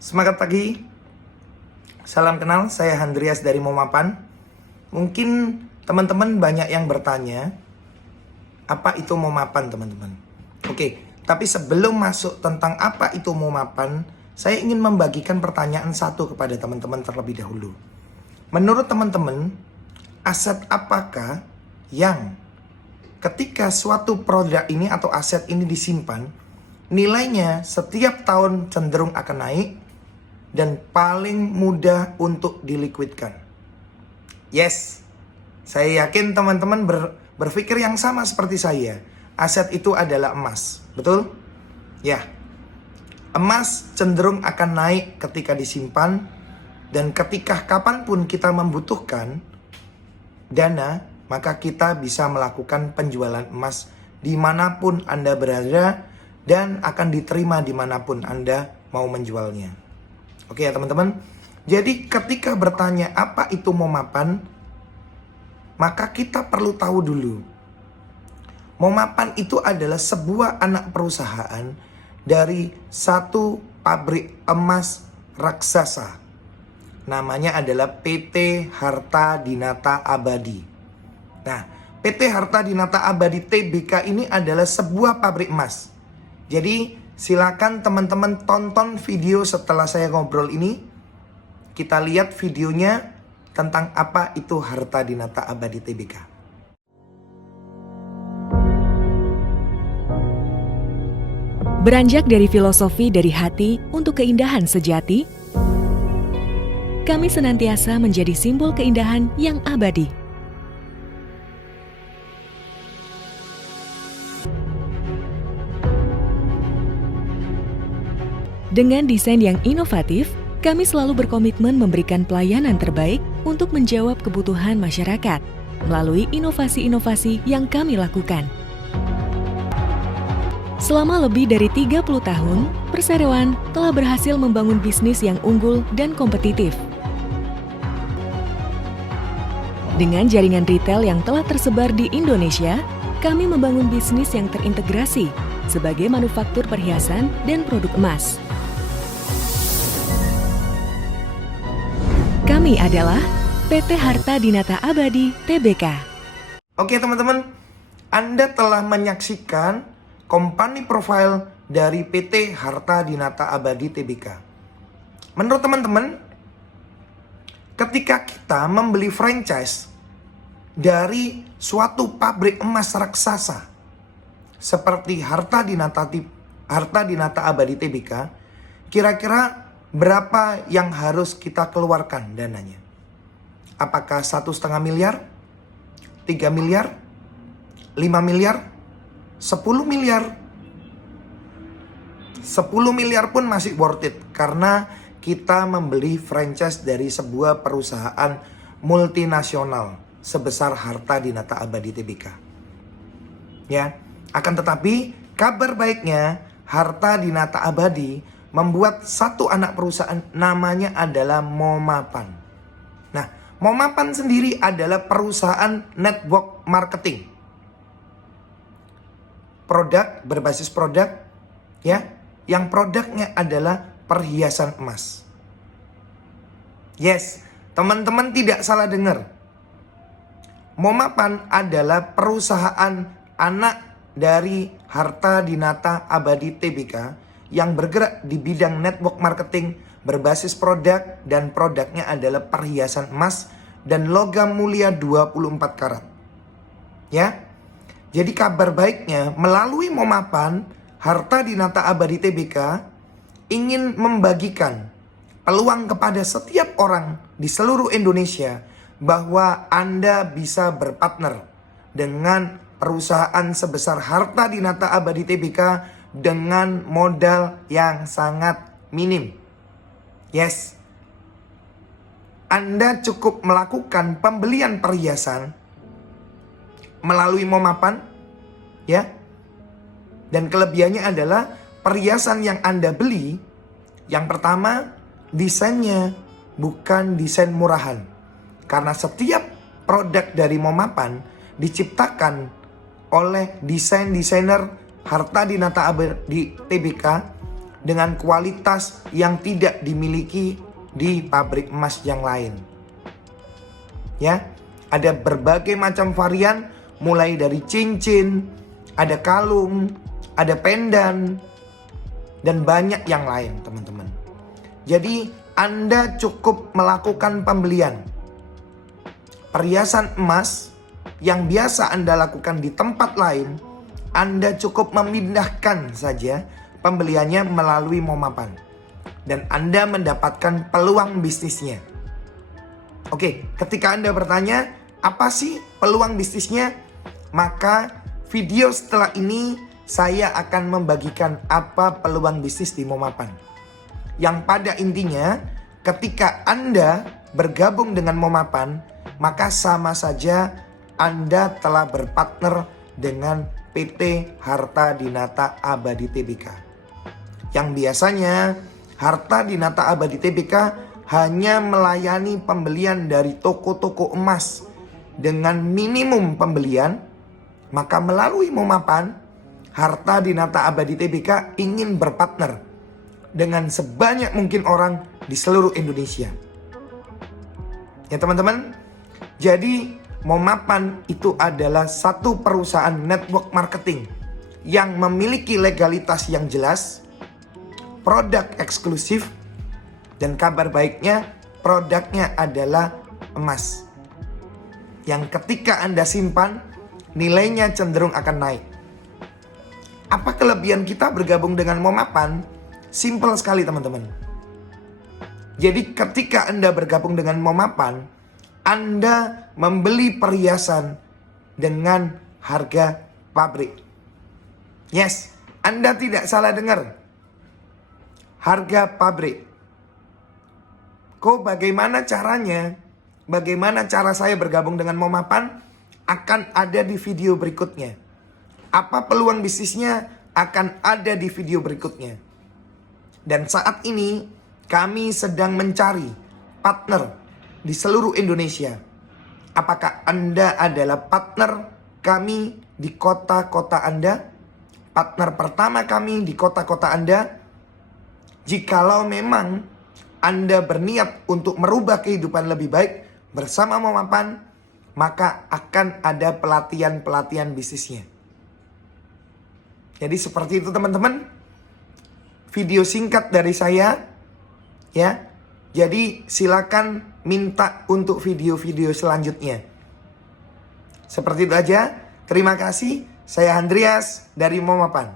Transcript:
Semangat pagi, salam kenal, saya Handrias dari Momapan. Mungkin teman-teman banyak yang bertanya, apa itu Momapan teman-teman? Oke, tapi sebelum masuk tentang apa itu Momapan, saya ingin membagikan pertanyaan satu kepada teman-teman terlebih dahulu. Menurut teman-teman, aset apakah yang ketika suatu produk ini atau aset ini disimpan, nilainya setiap tahun cenderung akan naik dan paling mudah untuk dilikuidkan? Yes, saya yakin teman-teman berpikir yang sama seperti saya. Aset itu adalah emas, betul? Ya, emas cenderung akan naik ketika disimpan, dan ketika kapanpun kita membutuhkan dana, maka kita bisa melakukan penjualan emas dimanapun Anda berada dan akan diterima dimanapun Anda mau menjualnya. Oke ya teman-teman. Jadi ketika bertanya apa itu Momapan, maka kita perlu tahu dulu. Momapan itu adalah sebuah anak perusahaan dari satu pabrik emas raksasa. Namanya adalah PT Harta Dinata Abadi. Nah, PT Harta Dinata Abadi Tbk ini adalah sebuah pabrik emas. Jadi silakan teman-teman tonton video setelah saya ngobrol ini. Kita lihat videonya tentang apa itu Harta Dinata Abadi Tbk. Beranjak dari filosofi dari hati untuk keindahan sejati, kami senantiasa menjadi simbol keindahan yang abadi. Dengan desain yang inovatif, kami selalu berkomitmen memberikan pelayanan terbaik untuk menjawab kebutuhan masyarakat melalui inovasi-inovasi yang kami lakukan. Selama lebih dari 30 tahun, Perseroan telah berhasil membangun bisnis yang unggul dan kompetitif. Dengan jaringan retail yang telah tersebar di Indonesia, kami membangun bisnis yang terintegrasi sebagai manufaktur perhiasan dan produk emas. Kami adalah PT Harta Dinata Abadi Tbk. Oke teman-teman, Anda telah menyaksikan company profile dari PT Harta Dinata Abadi Tbk. Menurut teman-teman, ketika kita membeli franchise dari suatu pabrik emas raksasa seperti Harta Dinata Abadi Tbk, kira-kira berapa yang harus kita keluarkan dananya? Apakah 1,5 miliar, 3 miliar, 5 miliar, 10 miliar? 10 miliar pun masih worth it karena kita membeli franchise dari sebuah perusahaan multinasional sebesar Harta Dinata Abadi Tbk. Ya, akan tetapi kabar baiknya Harta Dinata Abadi membuat satu anak perusahaan namanya adalah Momapan. Nah, Momapan sendiri adalah perusahaan network marketing. Produk berbasis produk ya, yang produknya adalah perhiasan emas. Yes, teman-teman tidak salah dengar. Momapan adalah perusahaan anak dari Harta Dinata Abadi Tbk yang bergerak di bidang network marketing berbasis produk, dan produknya adalah perhiasan emas dan logam mulia 24 karat. Ya. Jadi kabar baiknya melalui Momapan, Harta Dinata Abadi Tbk ingin membagikan peluang kepada setiap orang di seluruh Indonesia bahwa Anda bisa berpartner dengan perusahaan sebesar Harta Dinata Abadi Tbk dengan modal yang sangat minim. Yes, Anda cukup melakukan pembelian perhiasan melalui Momapan, ya. Dan kelebihannya adalah perhiasan yang Anda beli, yang pertama desainnya bukan desain murahan. Karena setiap produk dari Momapan diciptakan oleh desainer Harta Dinata Abadi Tbk dengan kualitas yang tidak dimiliki di pabrik emas yang lain. Ya, ada berbagai macam varian, mulai dari cincin, ada kalung, ada pendan, dan banyak yang lain, teman-teman. Jadi Anda cukup melakukan pembelian perhiasan emas yang biasa Anda lakukan di tempat lain. Anda cukup memindahkan saja pembeliannya melalui Momapan, dan Anda mendapatkan peluang bisnisnya. Oke, ketika Anda bertanya, apa sih peluang bisnisnya? Maka video setelah ini saya akan membagikan apa peluang bisnis di Momapan. Yang pada intinya, ketika Anda bergabung dengan Momapan, maka sama saja Anda telah berpartner dengan PT Harta Dinata Abadi Tbk. Yang biasanya Harta Dinata Abadi Tbk hanya melayani pembelian dari toko-toko emas dengan minimum pembelian, maka melalui Momapan, Harta Dinata Abadi Tbk ingin berpartner dengan sebanyak mungkin orang di seluruh Indonesia. Ya teman-teman, jadi Momapan itu adalah satu perusahaan network marketing yang memiliki legalitas yang jelas, produk eksklusif, dan kabar baiknya produknya adalah emas yang ketika Anda simpan nilainya cenderung akan naik. Apa kelebihan kita bergabung dengan Momapan? Simple sekali teman-teman. Jadi ketika Anda bergabung dengan Momapan, Anda membeli perhiasan dengan harga pabrik. Yes, Anda tidak salah dengar. Harga pabrik. Kok bagaimana caranya? Bagaimana cara saya bergabung dengan Momapan? Akan ada di video berikutnya. Apa peluang bisnisnya? Akan ada di video berikutnya. Dan saat ini kami sedang mencari partner di seluruh Indonesia. Apakah Anda adalah partner kami di kota-kota Anda? Partner pertama kami di kota-kota Anda? Jikalau memang Anda berniat untuk merubah kehidupan lebih baik bersama Momapan, maka akan ada pelatihan-pelatihan bisnisnya. Jadi seperti itu teman-teman. Video singkat dari saya, ya. Jadi silakan minta untuk video-video selanjutnya. Seperti itu aja. Terima kasih. Saya Andreas dari Momapan.